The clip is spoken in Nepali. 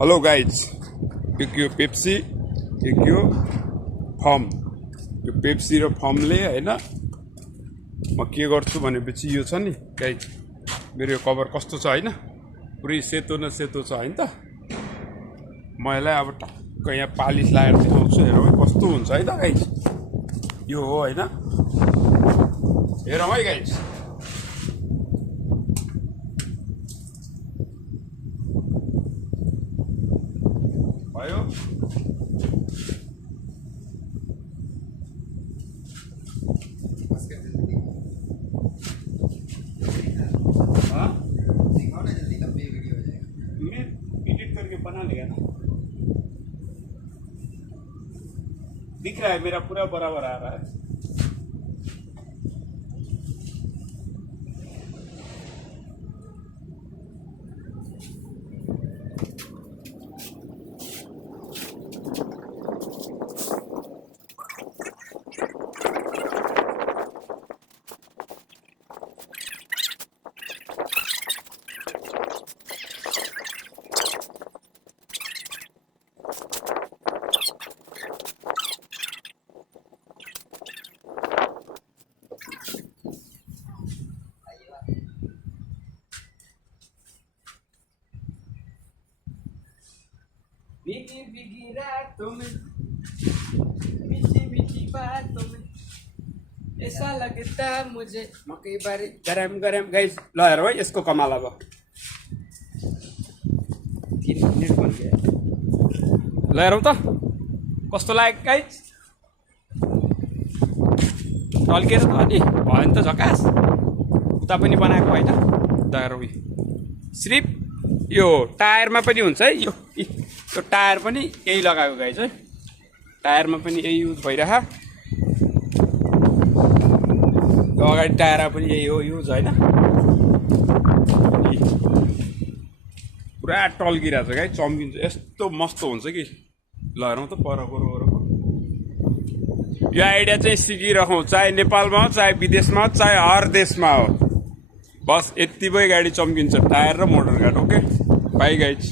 हेलो गाइज, एक यो पेप्सी, एक यो फर्म। यो पेप्सी र फर्मले हैन म के गर्छु भनेपछि यो छ नि गाइज, मेरो यो कभर कस्तो छ हैन, पुरै सेतो न सेतो छ हैन त। म यसलाई अब टक्क यहाँ पालिस लगाएर देखाउँछु, हेरौँ है कस्तो हुन्छ है त गाइज। यो हो हैन, हेरौँ है गाइज। भयो एडिट करके बना लेगा ना। दिख रहा है मेरा पूरा बराबर आ रहा है। भीगी भीगी रातों में, मीठी मीठी बातों में, ऐसा लगता मुझे मकै बारी गरम गरम। गाइस ल हेरौँ है यसको कमाल। अब 3 मिनट बनियो, ल हेरौँ त कस्तो लाग्यो गाइस। टल्केर त अनि भयो नि त, झकास। उता पनि बनाएको होइन त, हेरौँ सिर्फ यो टायरमा पनि हुन्छ है। यो टायर पनि यही लगाएको गाइस है, टायरमा पनि यही युज भइरह। यो अगाडि टायरमा पनि यही हो युज होइन। पुरा टल्किरहेको छ गाइस, चम्किन्छ, यस्तो मस्त हुन्छ कि। ल हेरौँ त परको। यो आइडिया चाहिँ सिकिरहँ, चाहे नेपालमा हो, चाहे विदेशमा हो, चाहे हर देशमा हो। बस यति पो गाडी चम्किन्छ, टायर र motor guard. Okay by guys.